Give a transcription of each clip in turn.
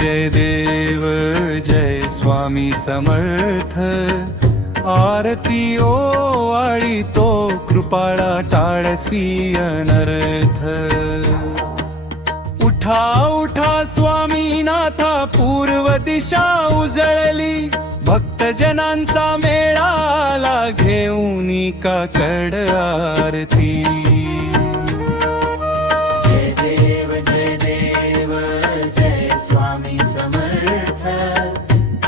जय देव जय स्वामी समर्थ आरती ओवाळी तो कृपाळा टाळसी अनर्थ उठा उठा स्वामीनाथा पूर्व दिशा उजळली भक्तजनांचा मेळाला घेऊन काकड आरती जय देव जय स्वामी समर्थ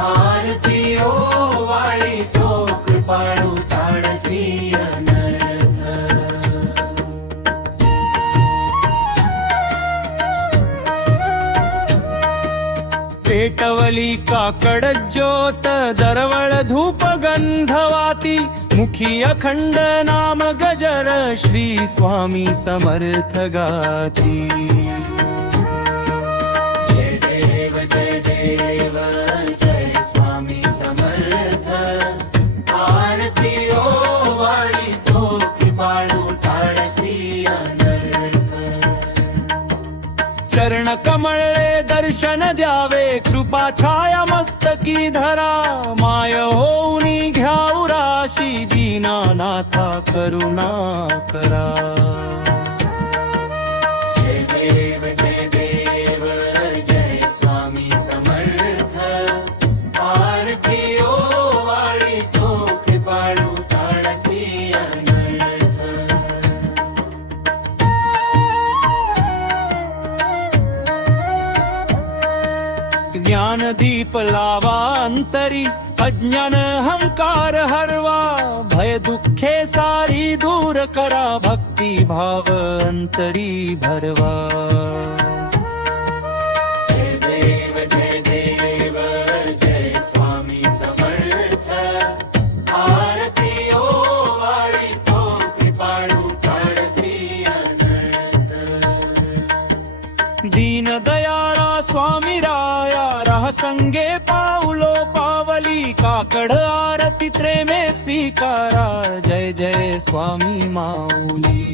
आरती ओवाळी तो कृपाळू टाळसी अनर्थ पेटवली काकड ज्योत दरवळ धूप गंधवाती मुखी अखंड नाम गजर श्री स्वामी समर्थ गाती जय देव जय स्वामी समर्थ आरती ओवाळी तो कृपाळू टाळसी अनर्थ चरण कमळे दर्शन द्यावे कृपा छाया मस्तकी धरा माय होऊनी घ्याऊ राशी दीनानाथा करुणा करा जय देव जय स्वामी समर्थ आरती ओवाळी तो कृपाळू टाळसी अनर्थ ज्ञानदीप लावा अंतरी अज्ञान अहंकार हरवा भय दुःखे सारी दूर करा भक्ती भाव अंतरी भरवा जय देव जय स्वामी समर्थ आरती ओवाळी तो कृपाळू टाळसी अनर्थ दीन दयाळा स्वामी राया राह संगे पावलो पावली काकड आरती प्रेमे स्वीकारा जय जय स्वामी माऊली